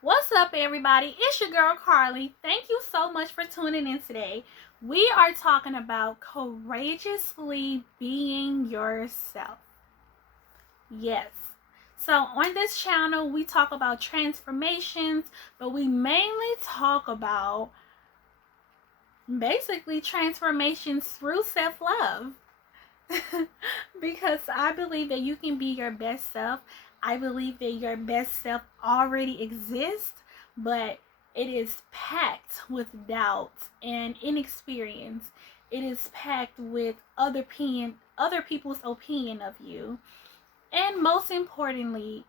What's up, everybody? It's your girl Carly. Thank you so much for tuning in today. We are talking about courageously being yourself. Yes. So, on this channel, we talk about transformations, but we mainly talk about basically transformations through self love. Because I believe that you can be your best self. I believe that your best self already exists, but it is packed with doubt and inexperience. It is packed with other people's opinion of you. And most importantly,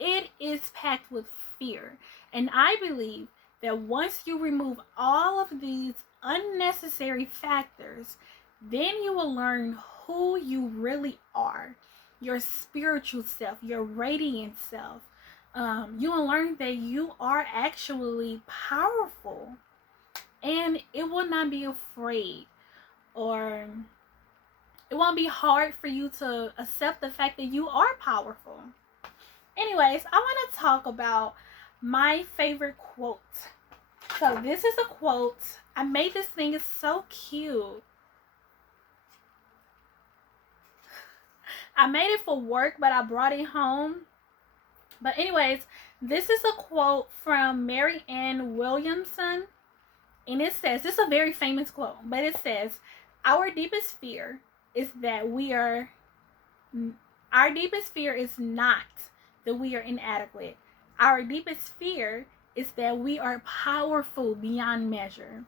it is packed with fear. And I believe that once you remove all of these unnecessary factors, then you will learn who you really are, your spiritual self, your radiant self. You will learn that you are actually powerful, and it will not be afraid, or it won't be hard for you to accept the fact that you are powerful. Anyways, I want to talk about my favorite quote. So this is a quote. I made this thing. It's so cute. I made it for work, but I brought it home. But anyways, this is a quote from Mary Ann Williamson. And it says, this is a very famous quote, but it says, our deepest fear is that our deepest fear is not that we are inadequate. Our deepest fear is that we are powerful beyond measure.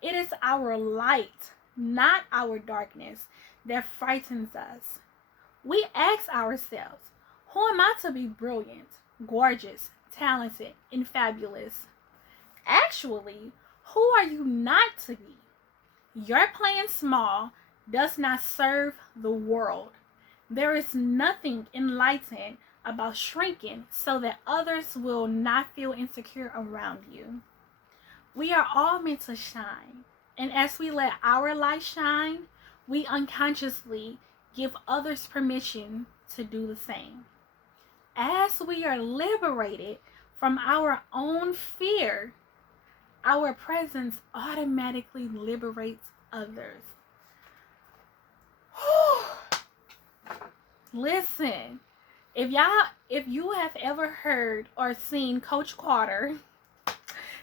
It is our light, not our darkness, that frightens us. We ask ourselves, who am I to be brilliant, gorgeous, talented, and fabulous? Actually, who are you not to be? Your playing small does not serve the world. There is nothing enlightened about shrinking so that others will not feel insecure around you. We are all meant to shine, and as we let our light shine, we unconsciously give others permission to do the same. As we are liberated from our own fear, our presence automatically liberates others. Listen, if you have ever heard or seen Coach Carter,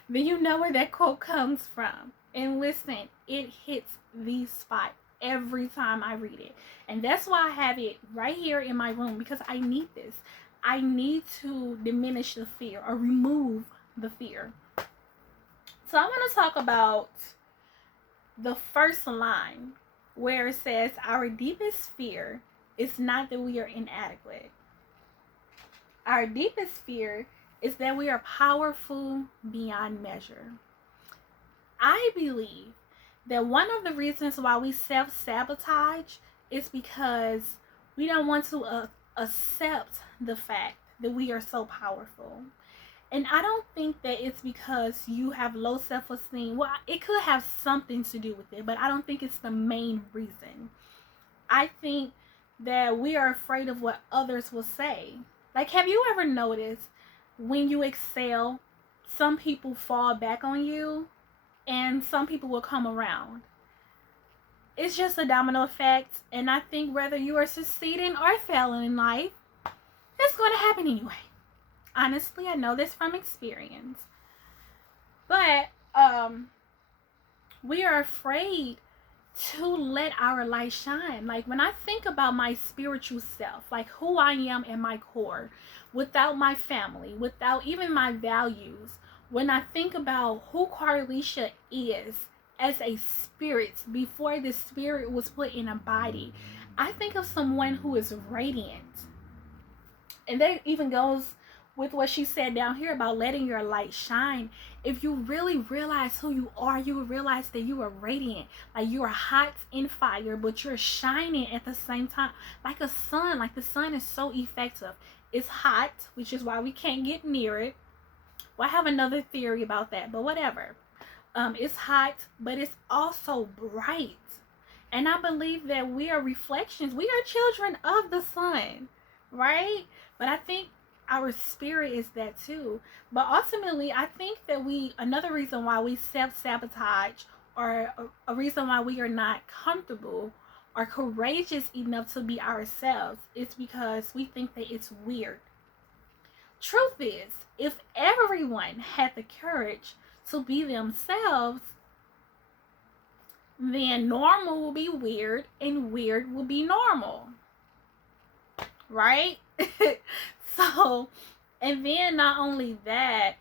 then you know where that quote comes from. And listen, it hits the spot every time I read it. And that's why I have it right here in my room, because I need this. I need to diminish the fear or remove the fear. So I want to talk about the first line where it says, our deepest fear is not that we are inadequate. Our deepest fear is that we are powerful beyond measure. I believe that one of the reasons why we self-sabotage is because we don't want to accept the fact that we are so powerful. And I don't think that it's because you have low self-esteem. Well, it could have something to do with it, but I don't think it's the main reason. I think that we are afraid of what others will say. Like, have you ever noticed when you excel, some people fall back on you and some people will come around? It's just a domino effect, and I think whether you are succeeding or failing in life, it's going to happen anyway. Honestly, I know this from experience. But we are afraid to let our light shine. Like, when I think about my spiritual self, like who I am at my core, without my family, without even my values, when I think about who Carlisha is as a spirit before the spirit was put in a body, I think of someone who is radiant. And that even goes with what she said down here about letting your light shine. If you really realize who you are, you will realize that you are radiant. Like, you are hot in fire, but you're shining at the same time. Like a sun. Like, the sun is so effective. It's hot, which is why we can't get near it. Well, I have another theory about that, but whatever. It's hot, but it's also bright. And I believe that we are reflections. We are children of the sun, right? But I think our spirit is that too. But ultimately, I think that another reason why we self-sabotage, or a reason why we are not comfortable or courageous enough to be ourselves, is because we think that it's weird. Truth is, if everyone had the courage to be themselves, then normal will be weird and weird will be normal. Right? So, and then not only that,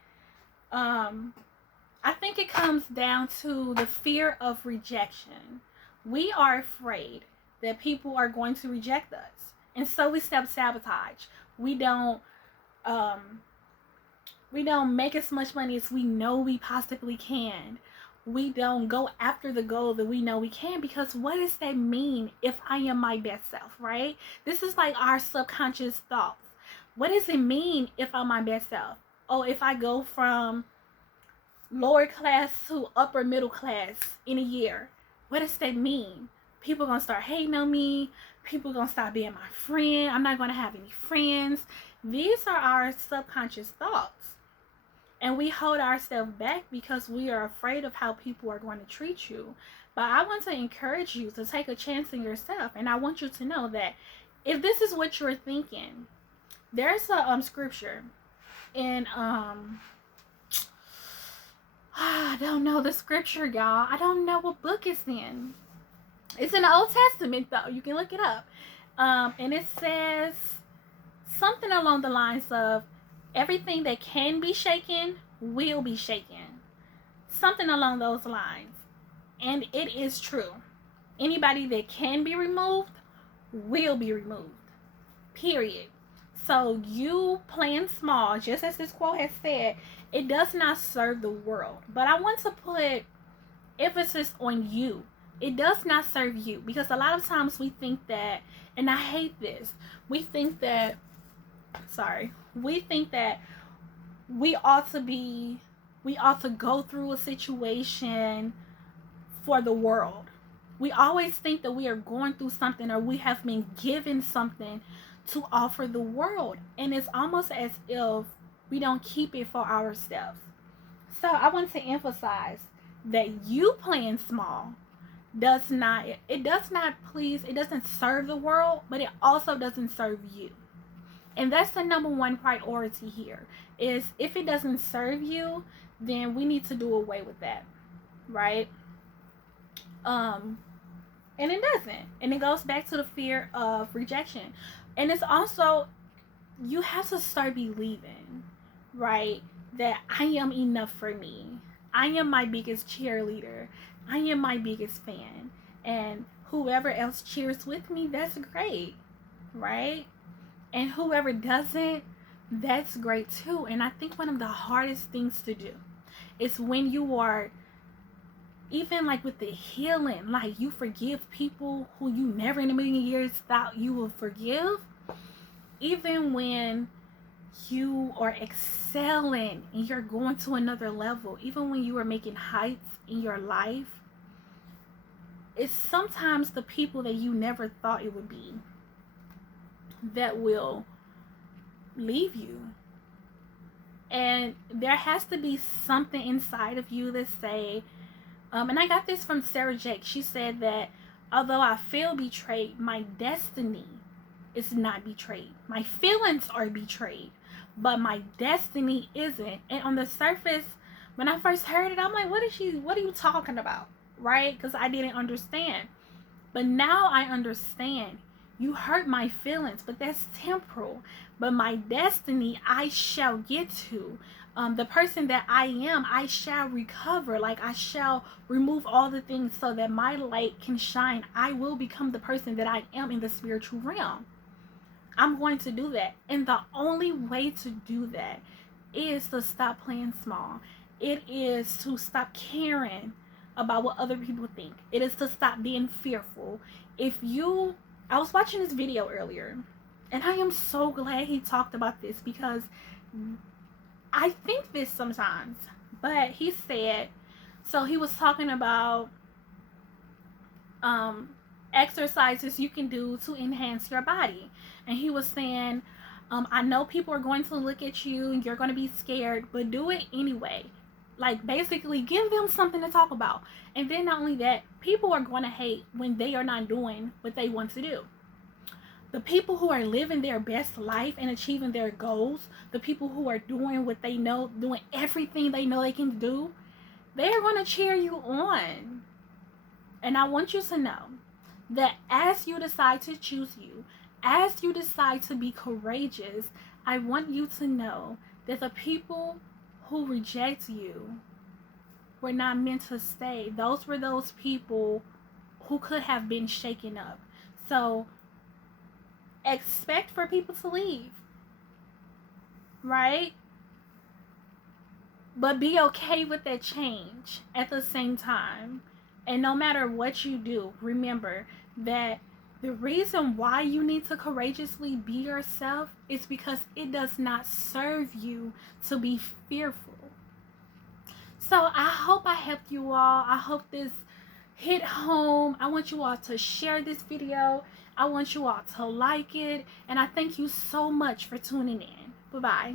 I think it comes down to the fear of rejection. We are afraid that people are going to reject us, and so we self-sabotage. We don't make as much money as we know we possibly can. We don't go after the goal that we know we can, because what does that mean if I am my best self, right? This is like our subconscious thoughts. What does it mean if I'm my best self? Oh, if I go from lower class to upper middle class in a year, what does that mean? People are going to start hating on me. People are going to stop being my friend. I'm not going to have any friends. These are our subconscious thoughts. And we hold ourselves back because we are afraid of how people are going to treat you. But I want to encourage you to take a chance in yourself. And I want you to know that if this is what you're thinking, there's a scripture in I don't know the scripture, y'all. I don't know what book it's in. It's in the Old Testament, though. You can look it up. And it says something along the lines of, everything that can be shaken will be shaken. Something along those lines. And it is true. Anybody that can be removed will be removed. Period. So you playing small, just as this quote has said, it does not serve the world. But I want to put emphasis on you. It does not serve you. Because a lot of times we think that, and I hate this, we think that we ought to go through a situation for the world. We always think that we are going through something, or we have been given something to offer the world. And it's almost as if we don't keep it for ourselves. So I want to emphasize that you playing small doesn't serve the world, but it also doesn't serve you. And that's the number one priority here, is if it doesn't serve you, then we need to do away with that, right? And it doesn't. And it goes back to the fear of rejection. And it's also, you have to start believing, right, that I am enough for me. I am my biggest cheerleader. I am my biggest fan. And whoever else cheers with me, that's great, right? And whoever doesn't, that's great too. And I think one of the hardest things to do is when you are, even like with the healing, like you forgive people who you never in a million years thought you would forgive. Even when you are excelling and you're going to another level, even when you are making heights in your life, it's sometimes the people that you never thought it would be that will leave you. And there has to be something inside of you that say, and I got this from Sarah Jake. She said that although I feel betrayed, my destiny is not betrayed. My feelings are betrayed, but my destiny isn't. And on the surface, when I first heard it, I'm like, what are you talking about? Right? Because I didn't understand. But now I understand. You hurt my feelings, but that's temporal. But my destiny, I shall get to. The person that I am, I shall recover. Like, I shall remove all the things so that my light can shine. I will become the person that I am in the spiritual realm. I'm going to do that. And the only way to do that is to stop playing small. It is to stop caring about what other people think. It is to stop being fearful. I was watching this video earlier, and I am so glad he talked about this, because I think this sometimes. But he said, so he was talking about exercises you can do to enhance your body. And he was saying, I know people are going to look at you and you're going to be scared, but do it anyway. Like, basically, give them something to talk about. And then, not only that, people are going to hate when they are not doing what they want to do. The people who are living their best life and achieving their goals, the people who are doing what they know, doing everything they know they can do, they are going to cheer you on. And I want you to know that as you decide to choose you, as you decide to be courageous, I want you to know that the people who reject you were not meant to stay. Those were those people who could have been shaken up. So expect for people to leave, right? But be okay with that change at the same time. And no matter what you do, remember that the reason why you need to courageously be yourself is because it does not serve you to be fearful. So I hope I helped you all. I hope this hit home. I want you all to share this video. I want you all to like it. And I thank you so much for tuning in. Bye-bye.